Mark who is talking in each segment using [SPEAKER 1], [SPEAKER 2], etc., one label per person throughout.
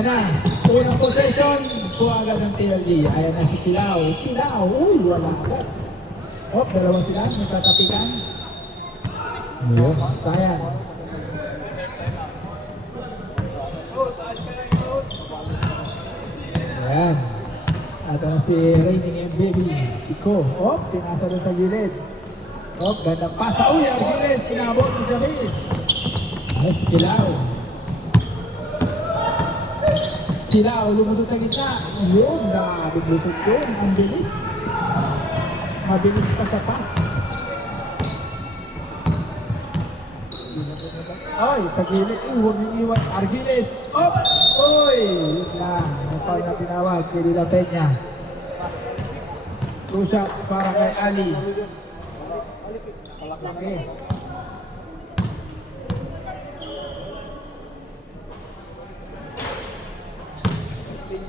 [SPEAKER 1] Ayan na. Unang possession. Kuha agad ng TLG. Ayan na si Kilaw. Kilaw. Uy, wala. Oh, dalawa sila. Nagtatapikan. Ayun, sayang. Ayan. At ang si Raining baby, si Ko. Oh, pinasa doon sa gilid. Oh, gandang pasa. Uy, ang gilis. Pinabot ni Jamil. Ay, si Kilaw. Kilaw, lumusot sa gitna. Yun, nabiglusot yun. Ang bilis. Mabilis pa sa pass. Ay, sa gilid. Eh, huwag yung iwan. Argiles. Oops! Uy! Yun. Ang foul na tinawag kay Dila Peña. Two shots para kay Ali. Okay. Oops,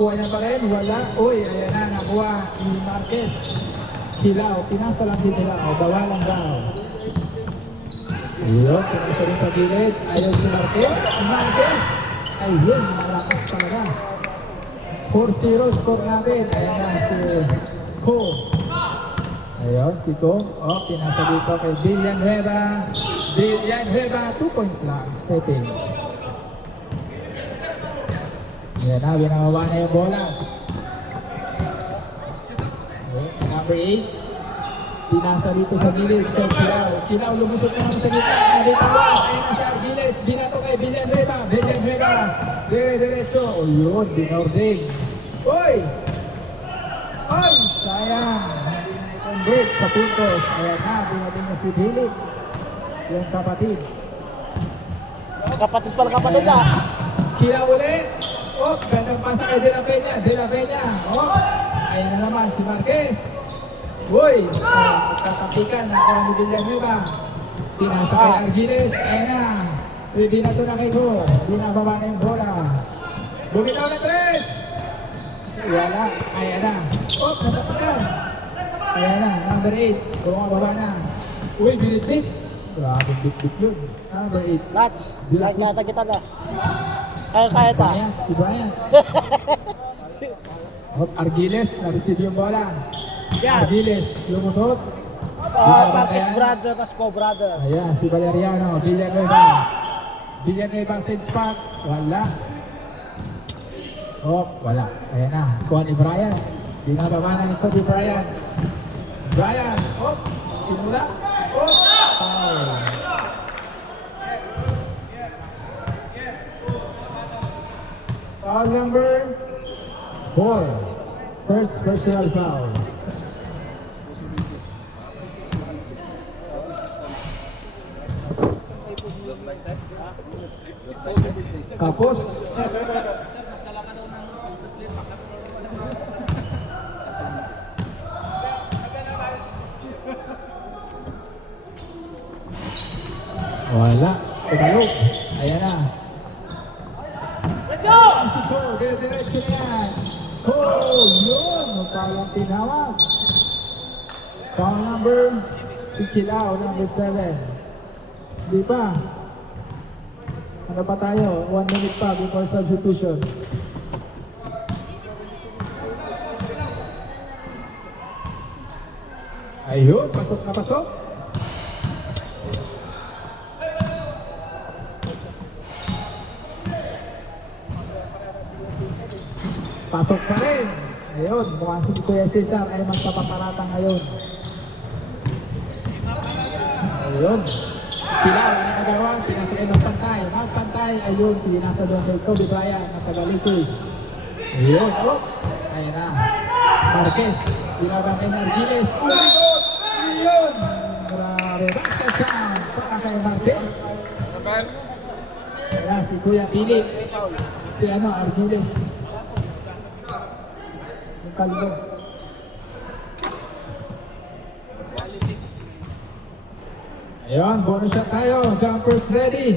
[SPEAKER 1] kuha niya pa rin. Wala. Uy, ayan na, nakuha ni Marquez. Kilaw, pinasa lang din nila. O, bawalan daw. Ayun, pinasa rin sa gilid. Ayun si Marquez. Marquez! Ayun, malakas talaga. 4-0 score natin. Ayan na si Ko. Ayun, si Ko. O, pinasa dito kay Villanueva. Villanueva, 2 points lang. Stepping. Yan na, binawawa na yung bola. Okay, Number 8. Pinasa dito sa gilid. So, Kilaw. Kilaw, lumusot naman sa gitna. Dito ba? Ayun siya, Giles. Binato kay Villanueva. Villanueva. Dire-diretso. O yun, dinording. Uy! Ay, sayang. I-convert sa puntos. Ayan na, binating na si Philip. Yung kapatid.
[SPEAKER 2] Kapatid pala kapatid ah.
[SPEAKER 1] Kila ulit. Oh, gandang pasa kay De La Peña. De La Peña. Oh, ayan na naman si Marquez. Uy, magtatapikan na kay Villanueva. Pinasa kay Argiles. Ayan na. Ready na to na kay Go. Binababa na yung bola. Bumitaw na tres. Wala. Ayan na. Oh, natapikan. Ayan na, number 8. Bumababa na. Uy, binitbit. Grabe, bitbit yun. Number 8.
[SPEAKER 2] Match. Nata kita na. Kaya kaya ta.
[SPEAKER 1] Brian, si Brian. Hop, Argiles, na-receive yung bola.
[SPEAKER 2] Yan.
[SPEAKER 1] Argiles, lumusot.
[SPEAKER 2] Ah, Marcus brother, tas ko brother.
[SPEAKER 1] Ayan, si Valeriano, Villanueva. Villanueva sa spot. Wala. Hop, wala. Ayan na, kuha ni Brian. Binababa na ni Kobe Bryant. Brian, hop, inula. Hop, foul. Foul number four. First personal foul. Kapos. Number 7. Di pa. Ano pa tayo? One minute pa before substitution. Ayun, pasok na pasok. Pasok pa rin. Ayun, mukhang si Kuya Cesar ay magpapaparata ngayon. Ayun. Pilar, ang nagawa, pinasakay ng pantay. Magpantay, ayun, pinasa doon kay Kobe Bryant ng taga-Lakers. Ayun, oh. Ayun na. Marquez, pinabang kay Nargiles. Uligot! Ayun! Grabe, basket shot para kay Marquez. Ayan, si Kuya Pili. Si ano, Argiles. Yung kalbo. Ayun, bonus shot tayo. Jumpers ready.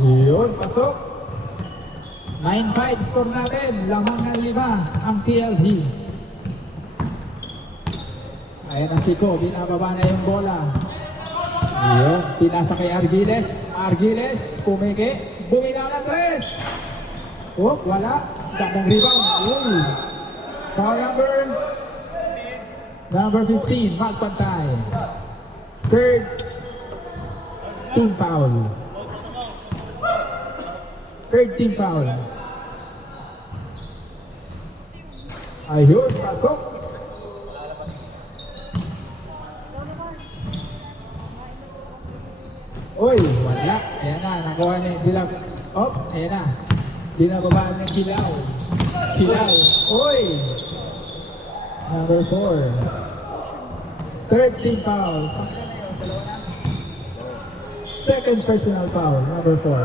[SPEAKER 1] Yun, pasok. 9-5 score natin. Lamang ng lima ang TLG. Ayan ang siko, binababa na yung bola. Ayun, pinasa kay Argiles. Argiles, pumiki, buminaw na tres. Oh, wala. Gandang rebound. Uy. Foul number number 15, magpantay. Third team foul. Third team foul. Ayun, pasok. Uy, wala. Ayan na, nakuha na yung dilaw. Oops, ayan na. Binababaan ng kilaw. Kilaw. Uy! Number four. Third team foul. Second personal foul. Number four.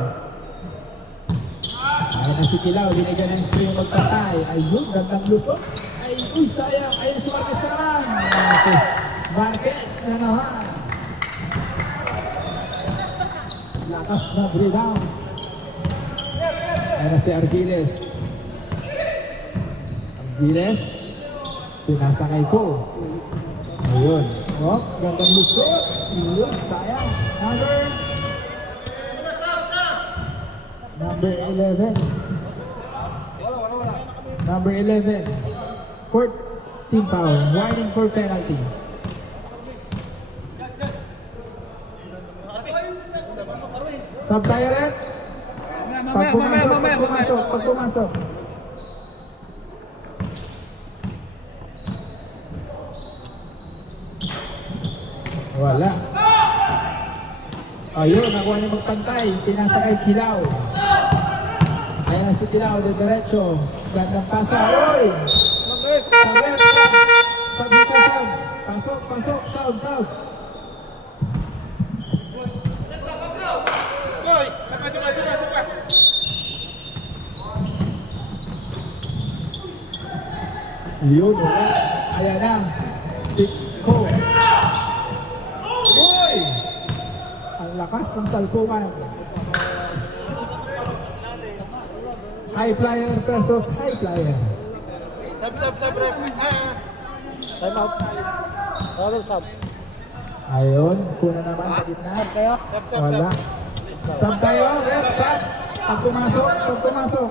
[SPEAKER 1] Ayan na si Kilaw, binigyan ng screen magpatay. Ayun, gandang lusot. Ay, uy, sayang. Ayun si Marquez naman. Marquez na naman. Lakas na rebound. Ayan na si Argiles. Argiles. Pinasa kay Ko. Ayun. Oops, gandang lusot. Ayun, sayang. Number Number 11. Number 11. Fourth team foul. Warning for penalty. Sub tayo rin? Pag pumasok, pag pumasok, Wala. Ayun, nakuha niya magpantay. Pinasa kay Kilaw. Ayan na si Kilaw, de derecho. Gandang pasa. Uy! Sabret! Sab dito, sab. Pasok, pasok. Sab, sab.
[SPEAKER 3] Boy, sapa, sapa, sapa, sapa.
[SPEAKER 1] Yun, wala. Ayan na. Si Ko. Uy! Ang lakas ng salpukan. High flyer versus high flyer.
[SPEAKER 3] Sab, sab, sab, ref. Ah,
[SPEAKER 2] Time out. Sorry, sub.
[SPEAKER 1] Ayun, kuna naman sa gitna.
[SPEAKER 2] Kayo?
[SPEAKER 3] sab, sab,
[SPEAKER 1] Wala.
[SPEAKER 3] sab.
[SPEAKER 1] Sab tayo, rep, sab. Pag pumasok, pag pumasok.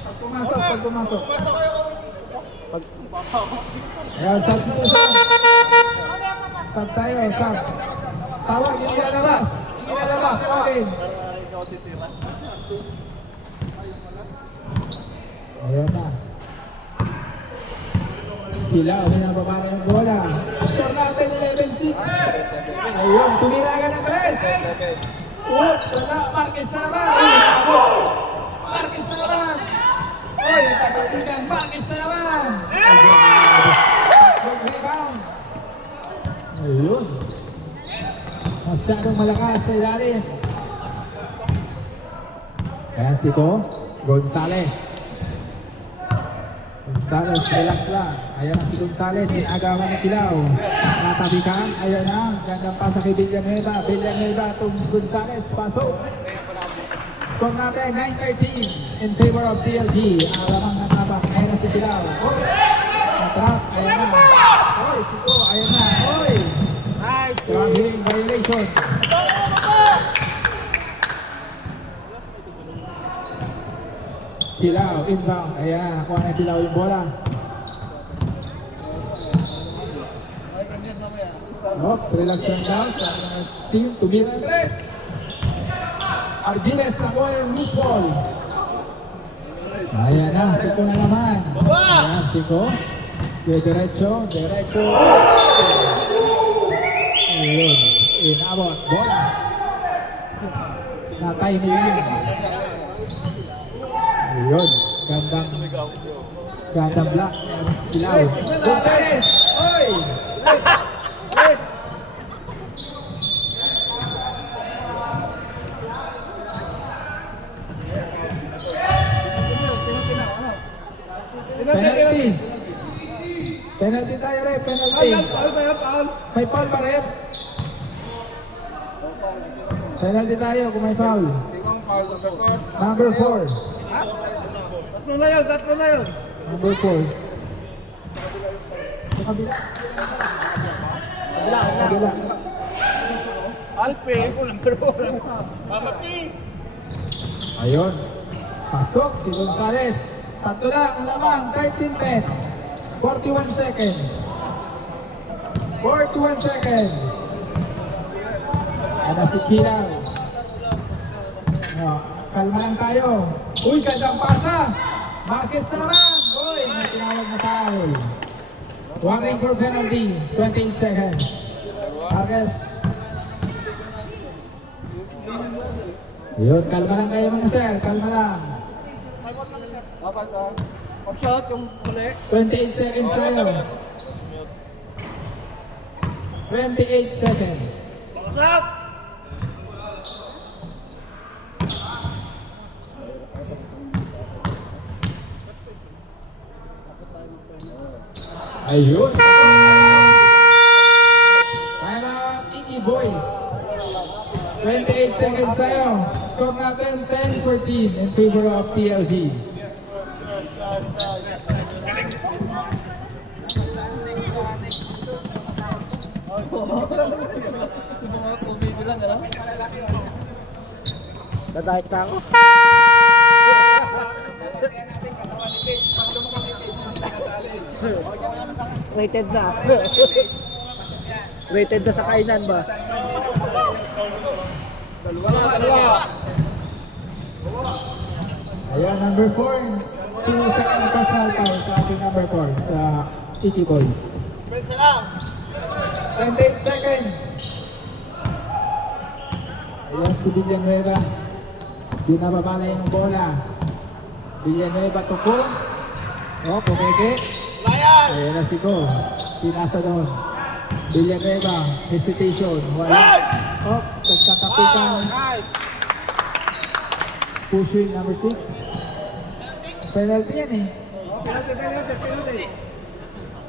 [SPEAKER 1] Pag pumasok, pag pumasok.
[SPEAKER 2] Pag...
[SPEAKER 1] Ayan, sab dito, sab. Sab tayo, sab. Tawag, yung ilalabas. Yung ilalabas, okay. Ayan na. Sila, binababa na yung bola. Score natin 11-6. Ayun, tumira ka ng press. Wood, wala. Marquez na naman. Uy, nakabot. Marquez na naman. Uy, nagkakatigan. Marquez na naman. Good rebound. Ayun. Masyadong malakas sa ilalim. Ayan si Ko. Gonzales. Gonzales, relax lang. Ayan si Gonzales, inagawan ng Kilaw. Natabi ka, ayan na. Gandang pasa kay Villanueva. Villanueva to Gonzales, pasok. Score natin, 9-13 in favor of TLG. Alamang natabak, ayan na si Kilaw. Oh, natrap, ayan na. Oy, si Ko, ayan na. Oy,
[SPEAKER 3] Nice.
[SPEAKER 1] Grabbing violation. Kilaw, inbound. Ayan, nakuha na Kilaw yung bola. Oops, relax lang ng Steve, tumira ang tres. Argiles nakuha yung loose ball. Ayan na, siko na naman. Ayan, siko. Diretso, diretso. Ayun, inabot, bola. Natay ni William. Ayun, gandang, gandang block. Ilaw. Gonzales! Oy! Penalty. Penalty tayo, ref. Penalty. May foul pa, ref. Penalty tayo kung may foul. Number 4.
[SPEAKER 3] Tatlo na yun, tatlo na yun.
[SPEAKER 1] Number 4. kabila.
[SPEAKER 2] Kabila, kabila.
[SPEAKER 1] Kabila.
[SPEAKER 3] Alpe, kulang pero Mama P.
[SPEAKER 1] Ayun. Pasok si Gonzales. Tatlo lang ang lamang. 13-10. 41 seconds. 41 seconds. Ano si? Oh, kalma lang tayo. Uy, gandang pasa. Marquez naman. Uy, may tinawag na foul. Warning for penalty. 28 seconds. Marquez. Yun, kalma lang kayo mga sir. Kalma lang.
[SPEAKER 3] Dapat ah. Pag-shot yung muli.
[SPEAKER 1] 28 seconds tayo. 28 seconds.
[SPEAKER 3] Pag-shot!
[SPEAKER 1] Ayun. Time out, Iki Boys. 28 seconds tayo. Score natin 10-14 in favor of TLG.
[SPEAKER 2] Dadahit na ako. Rated na. Rated na sa kainan ba?
[SPEAKER 3] Dalawa na, dalawa.
[SPEAKER 1] Ayan, number 4. 2 second personal foul sa ating number 4 sa Iki Boys.
[SPEAKER 3] Pwede lang.
[SPEAKER 1] 28 seconds. Ayan si Villanueva. Di nababala yung bola. Villanueva tuko. Oh, pumeke. Ayan na si Ko. Pinasa doon. Villanueva. Hesitation. Wala. Oh, nagtatapikan.
[SPEAKER 3] Nice!
[SPEAKER 1] Pushing number 6. Penalty yan eh.
[SPEAKER 3] Penalty, penalty, penalty.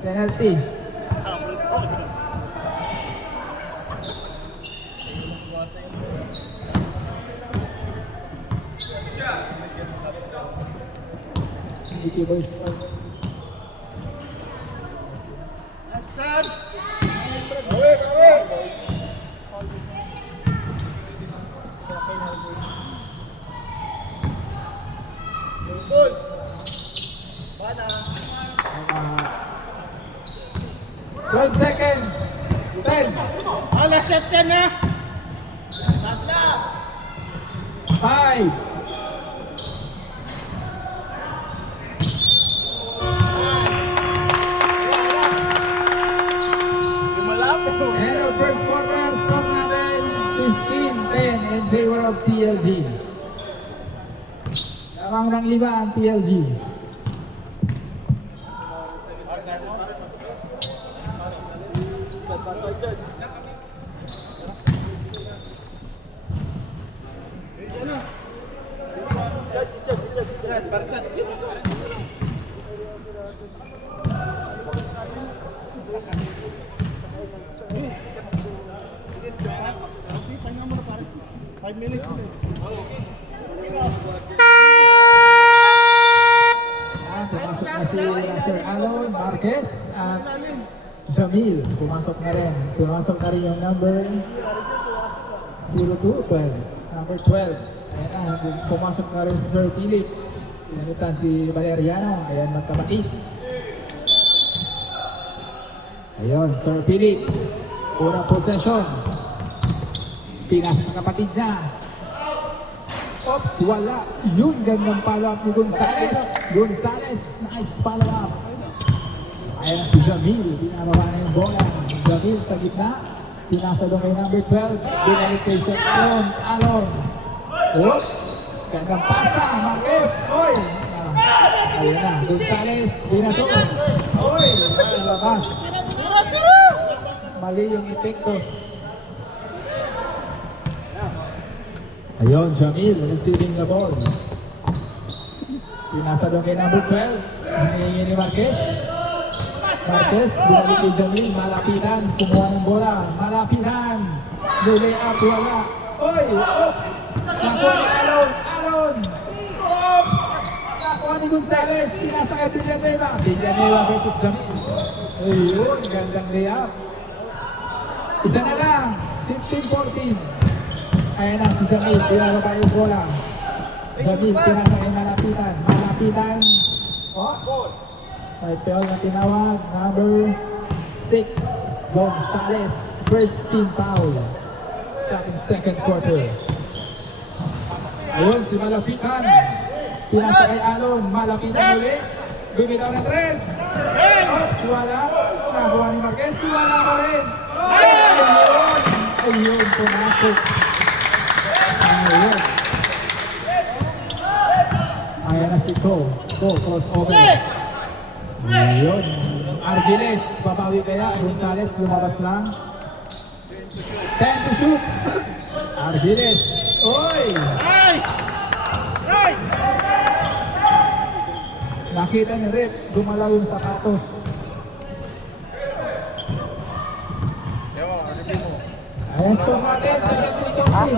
[SPEAKER 1] Penalty. Iki Boys.
[SPEAKER 3] Kawe, kawe! Good. Bana.
[SPEAKER 1] Uh, 12 seconds. 10,
[SPEAKER 3] Alas set ka na! Last na!
[SPEAKER 1] 5,
[SPEAKER 3] Lumalapit.
[SPEAKER 1] and our first quarter score natin 15-10 in favor of TLG. Lamang ng lima ang TLG.
[SPEAKER 3] Barkat.
[SPEAKER 1] Ah, pumasok na si Sir Alon Marquez at Jamil. Pumasok. Pumasok number 02, 12. Number 12. Ayan pumasok. Pinanutan si Valeriano. Ayan, magkapatid. Ayun, Sir Philip. Unang possession. Pinasa sa kapatid niya. Oops, wala. Yun, gandang follow up ni Gonzales. Gonzales, nice follow up. Ayan si Jamil, binababa na yung bola. Jamil sa gitna. Pinasa doon kay number 12. Binalik kay Sir Alon. Alon. Oh, gandang pasa. Marquez. Oy. Ah, Ayun na. Gonzales, binatong. Oy, labas. Mali yung epektos. Ayun, Jamil receiving the ball. Pinasa doon kay number 12. Hinihingi ni Marquez. Marquez, binalik kay Jamil. Malapitan, kumuha ng bola. Malapitan. Nulay up, wala. Oy! Oh! Nakuha ni Alon! Gonzales, pinasa kay Villanueva. Villanueva versus Jamil. Ayun, gandang layup. Isa na lang, 15-14. Ayan na, si Jamil, pinababa yung bola. Jamil, pinasa kay Malapitan. Malapitan. Oh, may peol na tinawag, number 6, Gonzales. First team foul sa second quarter. Ayun, si Malapitan. Pinasa kay Alon, Malapitan ulit. Bumitaw ng tres. Oops, wala. Nakuha ni Marquez, wala pa rin. Ayun, ayun, pumasok. Ayun. Ayan na si Ko. Ko, crossover. Ayun. Argiles, babawi kaya. Gonzales, lumabas lang. 10 to shoot. Argiles. Oy!
[SPEAKER 3] Nice! Nice!
[SPEAKER 1] Nakita ni Rep, gumalaw yung sapatos. Ayan, score natin sa Gasol County.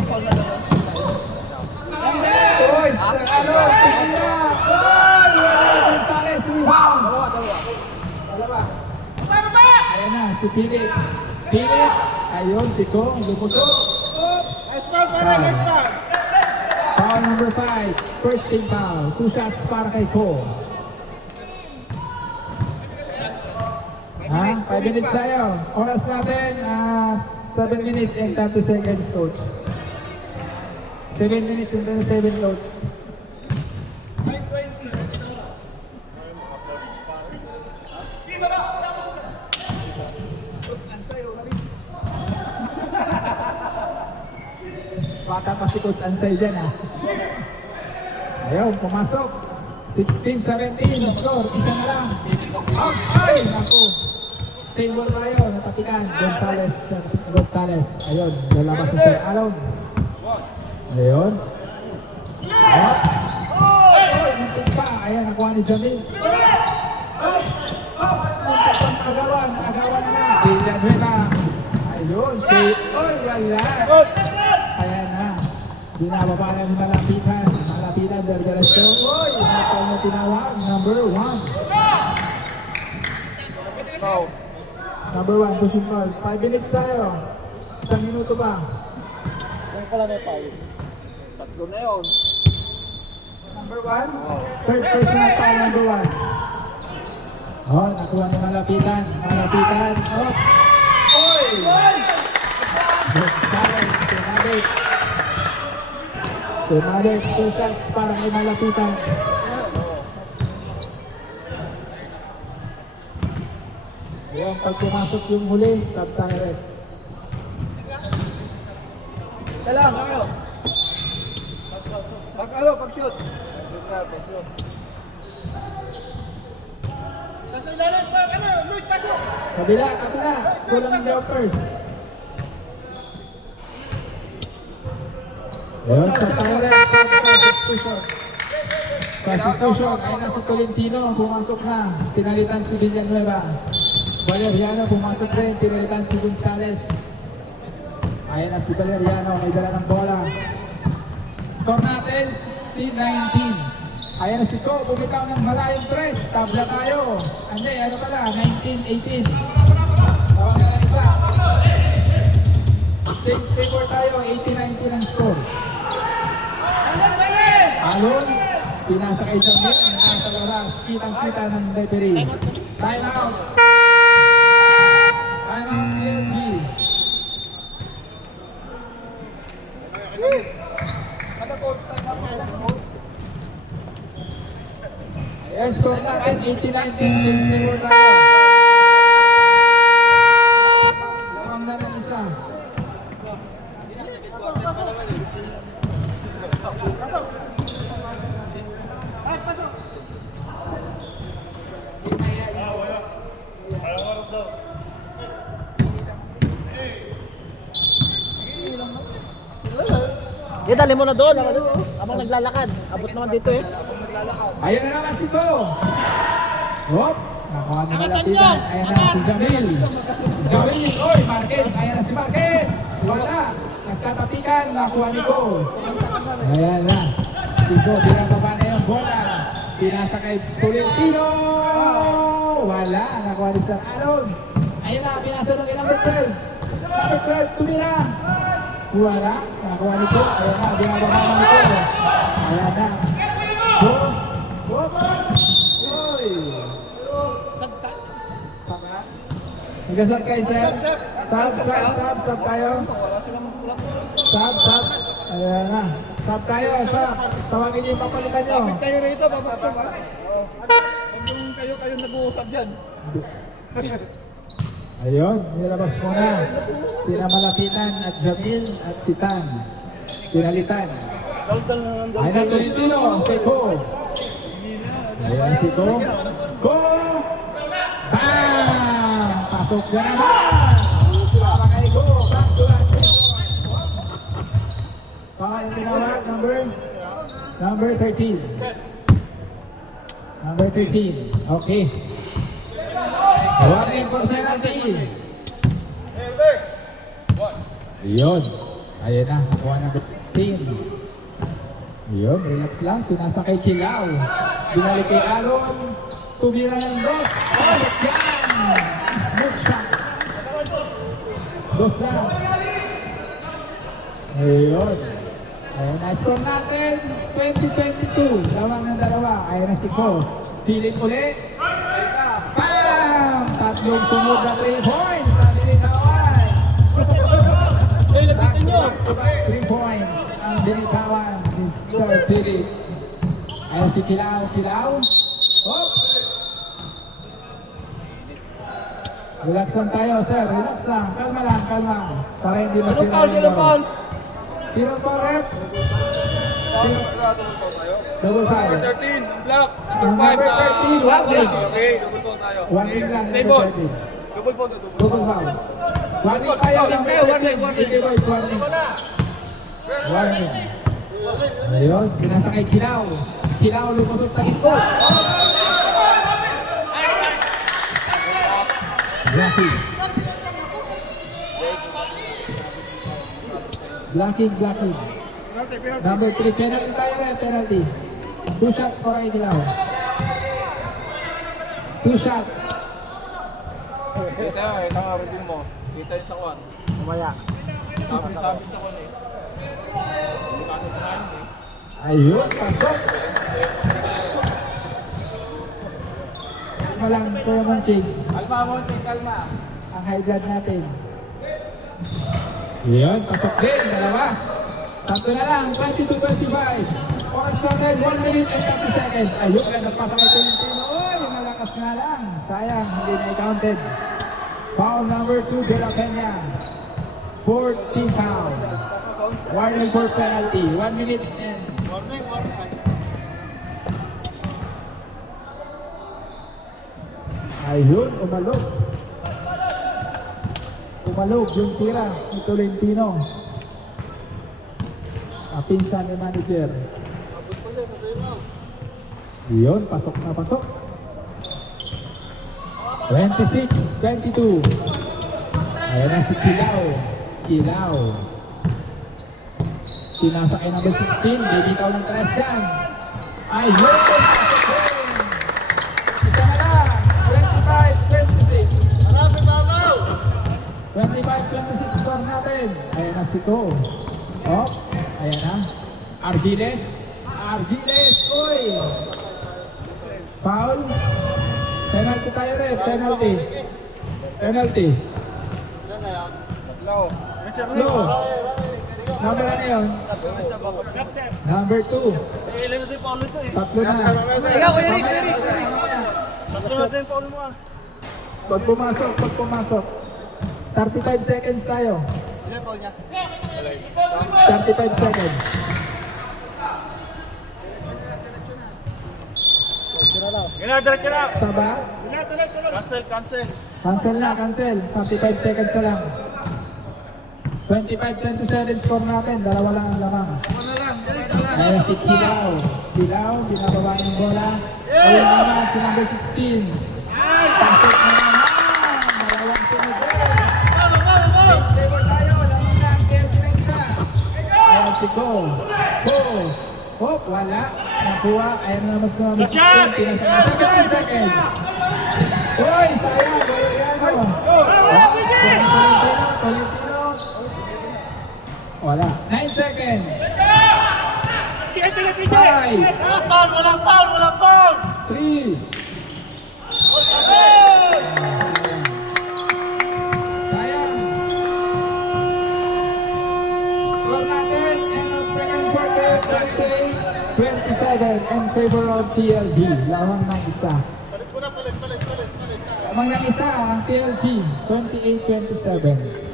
[SPEAKER 1] Oy, sa ano, tingnan. Oy, wala Gonzales, rebound. Ayan na, si Philip. Philip, ayun, si Kong.
[SPEAKER 3] Nice ball, pare, nice ball!
[SPEAKER 1] Foul number 5, first team foul. Two shots para kay Kong. Ha? 5 minutes tayo. Oras natin, ah, 7 minutes and 30 seconds, coach. 7 minutes and 37 coach. Bata pa si Coach Ansay dyan ah. Ayun, pumasok. 16-17, score, isa na lang. Out, ay, naku. Same ball tayo, natatikan. Gonzales, Gonzales. Ayun, lalabas na si Alon. Ayun. Ops. Oy, muntik pa. Ayan, nakuha ni Jamil. Ops. Ops. Ops. Muntik pang agawan. Agawan na. Villanueva. Ayun, si... Oy, wala. Ayan na. Binababa na ni Malapitan. Malapitan, Derderesto. Oy, nakal na tinawag. Number one. Number one, pushing ball. Five minutes tayo. Isang minuto pa.
[SPEAKER 2] Yung pala may foul. Tatlo na yun.
[SPEAKER 1] Number one. Third personal foul, number one. Oh, nakuha ni Malapitan. Malapitan. Oh. Oy! Gonzales, sumalik. Sumalik. Two shots para kay Malapitan. Pag pumasok yung huli, sub-direct.
[SPEAKER 2] Isa lang, ako. Pag ano, pag shoot. Pag shoot.
[SPEAKER 3] Nasa ilalim pa, ano, Lloyd, pasok!
[SPEAKER 1] Kabila, kabila. Kulang ang jumpers. Ayun, sa Pirates, substitution. Substitution, ayun na si Tolentino, pumasok na. Pinalitan si Villanueva. Valeriano, pumasok rin. Pinalitan si Gonzales. Ayun na si Valeriano, may dala ng bola. Score natin, 16-19. Ayan na si Ko, bumitaw ng malayong press. Tabla tayo. Hindi, ano pala, 19-18. Tawag na isa. Change paper tayo, 18-19 ang score.
[SPEAKER 3] Alon,
[SPEAKER 1] pinasa kay Jamil, nasa oras, kitang-kita ng referee. Time out. 80 lang, 60 tayo. Naramdam ng isa.
[SPEAKER 2] Eh, dali mo na doon. Abang naglalakad. Abot naman dito eh.
[SPEAKER 1] Ayun na naman si Bo. Hop. Nakuha ni Malapitan. Ayan na si Jamil. Jamil. Oy, Marquez. Ayan na si Marquez. Wala. Nagtatapikan. Nakuha ni Ko. Ayan na. Si Ko. Binababa na yung bola. Pinasa kay Tolentino. Wala. Nakuha ni Sir Alon. Ayun na, pinasa ng ilang number 12. Number 12, tumira. Wala. Nakuha ni Go. Ayun na, binababa na ni Go. Ayan na. Go. Go. Nagasap kay Sir. Sab, sab, sab, sab tayo. Sab, sab. Ayan na. Sab tayo, sab. Tawagin niyo yung papalitan niyo.
[SPEAKER 3] Kapit kayo rito, babaksak ha. Oo. Huwag yung kayo-kayo nag-uusap dyan.
[SPEAKER 1] Ayun, nilabas mo na. Sina Malapitan at Jamil at si Tan. Pinalitan. Ay na Tolentino, si Ko. Ayan si Ko. Ko! Bam! Pasok na naman! Yung tinawag, number? Number 13. Number 13. Okay. Warning for penalty. Yun. Ayan na, nakuha number 16. Yun, relax lang. Pinasa kay Kilaw. Binalik kay Aaron. Tumira ng dos. Oh, Dos lang. Ayun. Ayun na, score natin. 2022. Lawang ng dalawa. Ayun na si Ko. Piling ulit. Bam! Tatlong sunod na 3 points. Sabi ni Kawan.
[SPEAKER 3] Eh, lapitin nyo.
[SPEAKER 1] Three points ang binitawan ni Sir Philip. Ayan si Kilaw, Kilaw. Oops! Relax lang tayo, sir. Relax lang. Kalma lang, kalma. Para hindi
[SPEAKER 3] Anong
[SPEAKER 1] masira.
[SPEAKER 3] foul
[SPEAKER 1] yung
[SPEAKER 3] sila
[SPEAKER 1] laro.
[SPEAKER 3] foul?
[SPEAKER 1] Sino po, ref? Double foul.
[SPEAKER 4] 13, block.
[SPEAKER 1] Number 13, one ring.
[SPEAKER 4] Okay, double ball tayo.
[SPEAKER 1] One ring lang,
[SPEAKER 4] Same
[SPEAKER 1] number
[SPEAKER 4] ball.
[SPEAKER 1] 13.
[SPEAKER 4] Double ball na double.
[SPEAKER 1] Double foul. One ring tayo, number
[SPEAKER 3] tayo, one ring,
[SPEAKER 1] 13.
[SPEAKER 3] one ring.
[SPEAKER 1] One ring. One ring. Ayun, pinasa kay Kilaw. Kilaw lumusot sa gitna. Blocking. Blocking, blocking.
[SPEAKER 3] Penalty, penalty.
[SPEAKER 1] Number 3, penalty tayo rin, penalty. Two shots for kay Kilaw. Two shots.
[SPEAKER 4] Kita, ito nga review mo. Kita yung sa kwan.
[SPEAKER 2] Mamaya.
[SPEAKER 4] Sabi sabi sa kwan eh. Ano sa kain eh.
[SPEAKER 1] Ayun, pasok. Kalma lang, Kuya Monching. Kalma, Monching, kalma. Ang high blood natin. Yun, pasok din, dalawa. Tatlo na lang, 22-25. Oras natin, 1 minute and 30 seconds. Ayun, ganda pa sa kay Tolentino. Uy, malakas nga lang. Sayang, hindi na counted. Foul number 2, De La Peña. 14 foul. Warning for penalty. 1 minute and
[SPEAKER 3] Warning, warning.
[SPEAKER 1] Ayun, umalog. Umalog yung tira ni Tolentino. Kapinsan ni manager. Yun, pasok na pasok. 26, 22. Ayan na si Kilaw. Kilaw. Sinasa kay number 16. Bibitaw ng tres yan. Ayun! pasok din. Isa na lang. 25-26.
[SPEAKER 3] Marami balaw.
[SPEAKER 1] 25-26 score natin. Ayan na si Ko. Oh, ayan na. Ardiles. Ardiles, uy! Foul. Penalty tayo rin, penalty. Penalty. No. Number ano yun? Number 2.
[SPEAKER 3] Ilan natin pa ulit eh.
[SPEAKER 1] Tatlo na.
[SPEAKER 3] Ikaw, Kuya Rick.
[SPEAKER 1] Mamaya.
[SPEAKER 3] Tatlo natin pa ulit mo ah.
[SPEAKER 1] Pag pumasok, pag pumasok. 35 seconds tayo.
[SPEAKER 3] Ilan pa niya?
[SPEAKER 1] 35 seconds. Saba?
[SPEAKER 3] Cancel, cancel.
[SPEAKER 1] Cancel na, cancel. 35 seconds na lang. 25-27 score natin. Dalawa lang ang lamang. Ayan si Kilaw. Kilaw, binababa yung bola. Ayun naman si number 16. Pasok na si Go. Go. Oh, wala. Nakuha. Ayan naman sa mga Shot! Pinasa 17 seconds. Uy, sayang. Valeriano. Tolentino. Wala. 9 seconds. 5,
[SPEAKER 2] Walang foul, walang foul, walang foul!
[SPEAKER 1] 3. In favor of TLG. Lamang ng isa. Lamang ng isa ang TLG, 28-27.